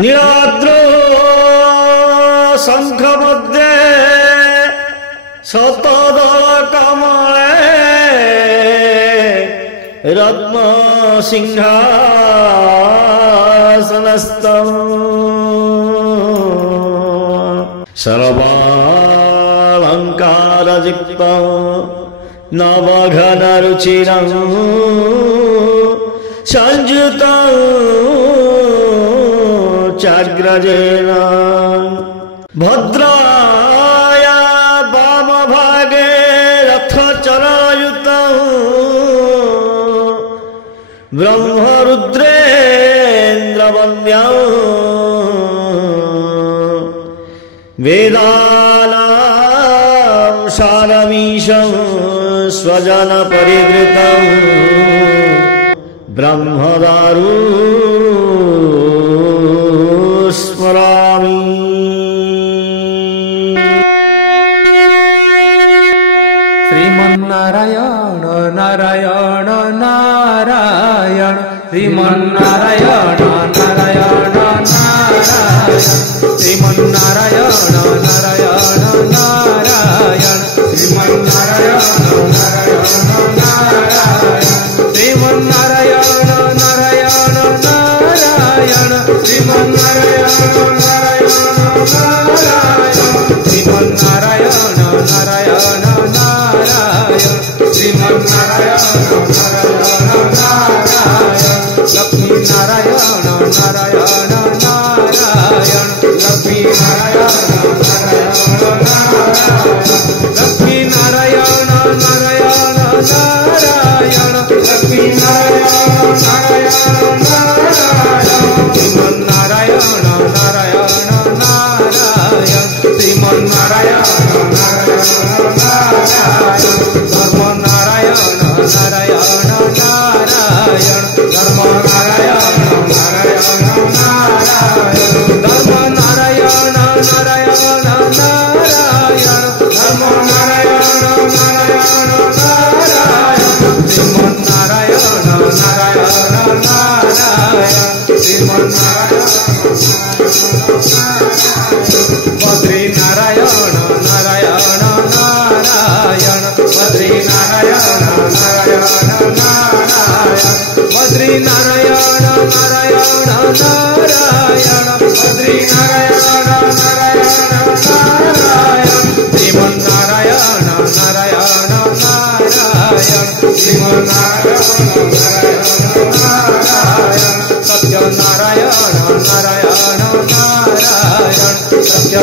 नीलाद्र शंख मध्ये शतदल कमले रत्न सिंहासनस्थं सर्वालंकारयुक्तं नवघनरुचिरं संयुतं चाग्रजेन भद्राया वामभागे रथचरायुतं ब्रह्मरुद्रेन्द्रवन्द्यं वेदानां सारमीशं स्वजनपरिवृतं ब्रह्मदारु स्मरामि। श्रीमन्नारायण नारायण नारायण श्रीमन्नारायण नारायण नारायण श्रीमन्नारायण नारायण नारायण श्रीमन्नारायण नारायण नारायण श्रीमन्नारायण नारायण नारायण श्रीमन्नारायण नारायण नारायण श्रीमन्नारायण नारायण नारायण श्रीमन्नारायण नारायण नारायण लक्ष्मी नारायण नारायण नारायण लक्ष्मी नारायण नारायण नारायण लक्ष्मी नारायण नारायण नारायण लक्ष्मी नारायण नारायण नारायण श्रीमन्नारायण नारायण नारायण श्रीमन्नारायण नारायण नारायण धर्म नारायण नारायण नारायण धर्म नारायण नारायण नारायण धर्म नारायण नारायण नारायण धर्म नारायण नारायण नारायण श्रीमन्नारायण नारायण नारायण श्रीमन्नारायण बद्री नारायण नारायण नारायण बद्री नारायण नारायण नारायण बद्री नारायण नारायण नारायण बद्री नारायण नारायण नारायण श्रीमन्नारायण नारायण नारायण श्रीमन्नारायण नारायण नारायण सत्य नारायण नारायण नारायण सत्य